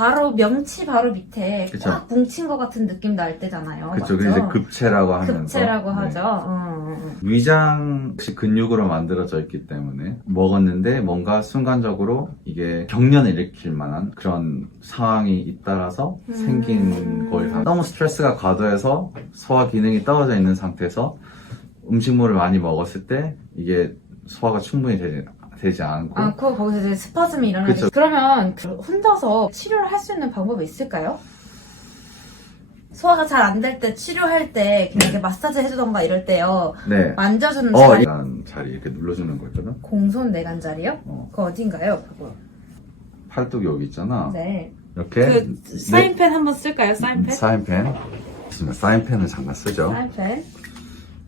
바로 명치 바로 밑에 그쵸. 꽉 뭉친 것 같은 느낌 날 때잖아요. 그쵸. 맞죠? 그 이제 급체라고 하면서. 급체라고 네. 하죠. 어, 어, 어. 위장 혹시 근육으로 만들어져 있기 때문에 먹었는데 뭔가 순간적으로 이게 경련을 일으킬 만한 그런 상황이 잇따라서 음. 생긴 거예요. 너무 스트레스가 과도해서 소화 기능이 떨어져 있는 상태에서 음식물을 많이 먹었을 때 이게 소화가 충분히 되지, 되지 않고 않고 거기서 이제 스파즘이 일어나게 그쵸. 그러면 그 혼자서 치료를 할 수 있는 방법이 있을까요? 소화가 잘 안 될 때 치료할 때 그냥 이렇게 마사지 해주던가 이럴 때요 네. 만져주는 어, 자리 이런 자리 이렇게 눌러주는 거 있거든. 공손 내관자리요? 어. 그거 어딘가요? 그거 팔뚝 여기 있잖아. 네 이렇게 그 사인펜 한번 쓸까요? 사인펜? 사인펜. 있습니다. 사인펜을 잠깐 쓰죠. 사인펜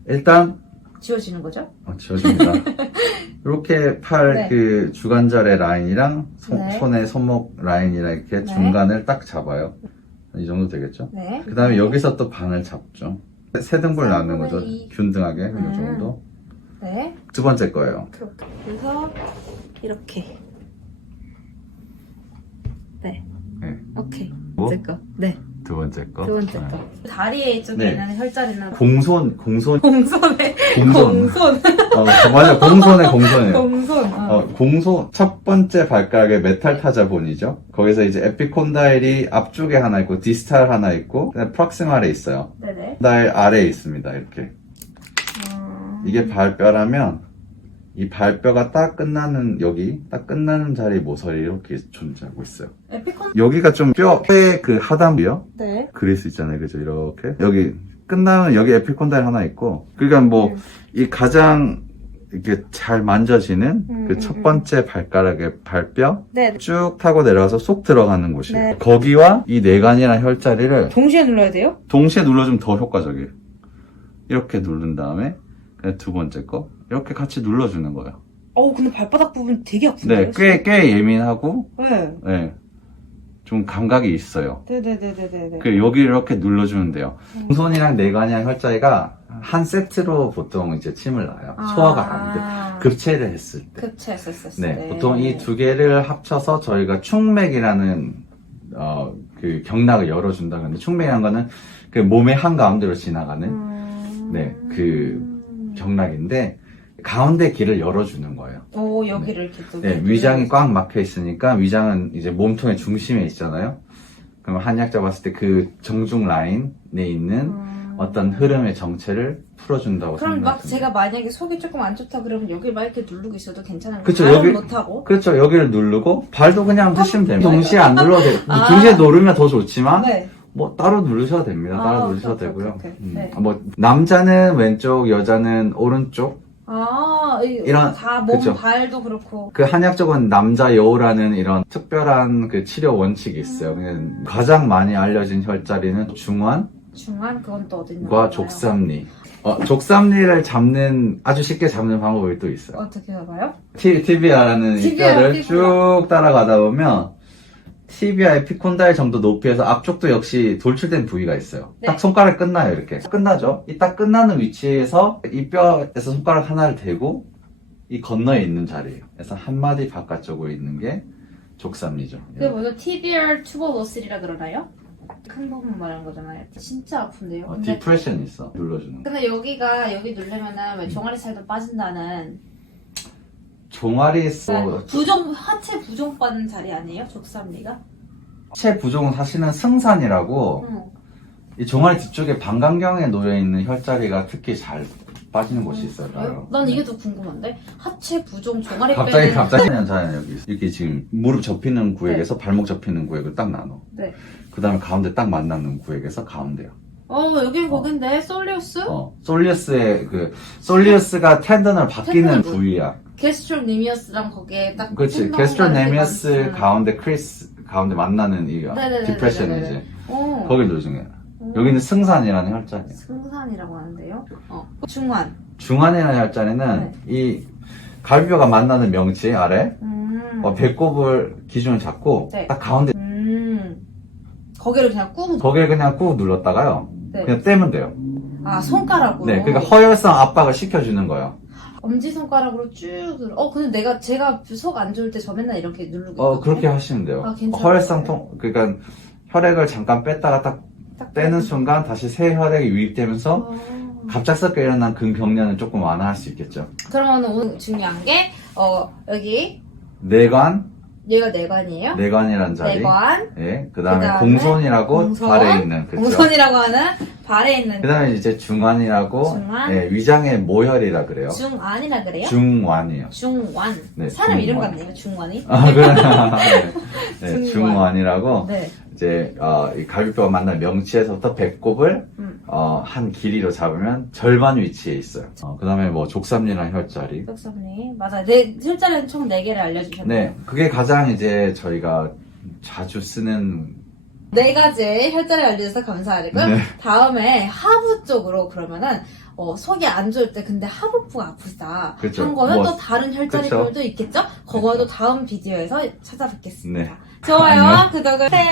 일단 지워지는 거죠? 어, 지워집니다. 이렇게 팔 네. 그 주관절의 라인이랑 손, 네. 손의 손목 라인이랑 이렇게 네. 중간을 딱 잡아요. 이 정도 되겠죠? 네 그 다음에 여기서 또 반을 잡죠. 세 등분 나누는 거죠. 이- 균등하게 음. 이 정도. 네 두 번째 거예요. 그렇게 그래서 이렇게 네 네. 오케이 뭐? 두 번째 거네 두 번째 거. 두 번째 네. 거 다리 쪽에 네. 있는 혈자리는 공손, 공손, 공손에 공손. 공손 어, 맞아. 공손의 공손이에요. 공손 어. 어, 공소 첫 번째 발가락에 메탈 타자본이죠. 거기서 이제 에피콘다일이 앞쪽에 하나 있고 디스탈 하나 있고 프락시말에 있어요. 네네 달 아래에 있습니다. 이렇게 음. 이게 발뼈라면 이 발뼈가 딱 끝나는 여기 딱 끝나는 자리 모서리 이렇게 존재하고 있어요. 에피콘 여기가 좀 뼈의 그 하단부요. 네 그릴 수 있잖아요. 그죠? 이렇게 여기 끝나면 여기 에피콘다일 하나 있고 그러니까 뭐 음. 이 가장 이렇게 잘 만져지는 음, 그 음, 첫 음. 번째 발가락의 발뼈 네 쭉 타고 내려가서 쏙 들어가는 곳이에요. 네. 거기와 이 내관이랑 혈자리를 동시에 눌러야 돼요? 동시에 눌러주면 더 효과적이에요. 이렇게 누른 다음에 그냥 두 번째 거 이렇게 같이 눌러주는 거예요. 어우 근데 발바닥 부분 되게 아픈데요? 네, 꽤, 꽤 예민하고 네 네, 좀 감각이 있어요. 네네네네네 그 여기 이렇게 눌러주면 돼요. 음. 공손이랑 내관이랑 혈자리가 한 세트로 보통 이제 침을 놔요. 소화가 안 돼. 아, 급체를 했을 때. 급체했었을 네, 때 보통 이 두 개를 합쳐서 저희가 충맥이라는 어, 그 경락을 열어준다 그러는데 충맥이라는 거는 그 몸의 한 가운데로 지나가는 음... 네, 그 경락인데 가운데 길을 열어주는 거예요. 오 여기를 이렇게 또 네, 위장이 꽉 막혀 있으니까 위장은 이제 몸통의 중심에 있잖아요. 그럼 한약자 봤을 때 그 정중 라인에 있는 음... 어떤 흐름의 정체를 풀어준다고 그럼 막 생각합니다. 제가 만약에 속이 조금 안 좋다 그러면 여기 막 이렇게 누르고 있어도 괜찮은 거예요? 그쵸, 여기- 못하고 그렇죠. 여기를 누르고 발도 그냥 드시면 됩니다. 동시에 안 눌러도 돼요. 아. 동시에 누르면 더 좋지만 네 뭐 따로 누르셔도 됩니다. 아, 따로 오케이, 누르셔도 오케이, 되고요. 오케이, 오케이. 음, 네. 뭐 남자는 왼쪽, 여자는 오른쪽. 아, 이, 이런- 다 몸 그쵸. 발도 그렇고. 그 한약적은 남자 여우라는 이런 특별한 그 치료 원칙이 있어요. 그냥 가장 많이 알려진 혈자리는 중환과 중간 그건 또 어딨나? 족삼리. 어, 족삼리를 잡는 아주 쉽게 잡는 방법이 또 있어요. 어떻게 해봐요? 티, 티비아라는 이 뼈를 티비아. 쭉 따라가다 보면 티비아 에피콘다일 정도 높이에서 앞쪽도 역시 돌출된 부위가 있어요. 네. 딱 손가락 끝나요, 이렇게. 끝나죠? 이 딱 끝나는 위치에서 이 뼈에서 손가락 하나를 대고 이 건너에 있는 자리예요. 그래서 한 마디 바깥쪽으로 있는 게 족삼리죠. 그게 뭐죠? TBR 투버로스리라 그러나요? 큰 부분 말하는 거잖아요. 진짜 아픈데요. 어, 근데, 디프레션 있어, 눌러주는 거. 근데 여기가 여기 누르면은 음. 왜 종아리 살도 빠진다는 종아리, 그러니까 어, 부종 하체 부종 빠는 자리 아니에요? 족삼리가? 체 부종은 사실은 승산이라고 응. 이 종아리 뒤쪽에 방광경에 놓여 있는 혈자리가 특히 잘 빠지는 곳이 있어요. 그래요? 난 이게 더 궁금한데 하체 부종 종아리 갑자기 빼는 갑자기 괜찮아요 여기 이렇게 지금 무릎 접히는 구역에서 발목 접히는 구역을 딱 나눠. 네. 그 다음에 가운데 딱 만나는 구역에서 가운데요. 어 여긴 거긴데 솔리우스? 어 솔리우스의 그 솔리우스가 텐던을 바뀌는 텐던을 뭐- 부위야. 게스트로니미어스랑 거기에 딱 그렇지. 핀 게스트로네미어스 가운데 크리스 가운데 만나는 이 네네네네네네. 디프레션이지. 어. 거길 노중에. 어. 여기는 승산이라는 혈자리야. 승산이라고 하는데요. 어. 중환. 중안이라는 혈자리는 이 갈비뼈가 만나는 명치 아래 음. 어, 배꼽을 기준을 잡고 네. 딱 가운데 음. 거기를 그냥 꾹. 거기에 그냥 꾹 눌렀다가요. 네. 그냥 떼면 돼요. 아 손가락으로. 네, 그러니까 허혈성 압박을 시켜주는 거예요. 엄지손가락으로 쭉 눌러. 어, 근데 내가, 제가 속 안 좋을 때 저 맨날 이렇게 누르고. 어, 있거든요. 그렇게 하시면 돼요. 아, 괜찮아요? 혈액상통, 그러니까 혈액을 잠깐 뺐다가 딱딱 떼는 순간 다시 새 혈액이 유입되면서 어. 갑작스럽게 일어난 근경련을 조금 완화할 수 있겠죠. 그러면 오늘 중요한 게, 어, 여기, 내관, 얘가 내관이에요. 내관이란 자리. 내관. 예, 그 다음에 그다음에 공손이라고 공손, 발에 있는, 그죠. 공선이라고 하는 발에 있는 그 다음에 이제 중환이라고, 중환. 예, 위장의 모혈이라 그래요. 중안이라 그래요? 중환이요. 중완. 네, 사람 이름 중완. 같네요, 중완이. 아, 그래. 네, 네, 중환. 중환이라고, 네. 이제, 어, 이 갈비뼈가 만난 명치에서부터 배꼽을, 음. 어, 한 길이로 잡으면 절반 위치에 있어요. 어, 그 다음에 뭐, 족삼리나 혈자리. 떡사님. 맞아. 네, 실자리는 총 4개를 알려주셨네요. 네, 그게 가장 이제 저희가 자주 쓰는, 네 가지 혈자리 알려주셔서 감사드리고요. 네. 다음에 하부 쪽으로 그러면은 어, 속이 안 좋을 때 근데 하부부가 아프다 그쵸. 한 거는 뭐, 또 다른 혈자리들도 있겠죠? 그거도 다음 비디오에서 찾아뵙겠습니다. 네. 좋아요. 구독을 해요.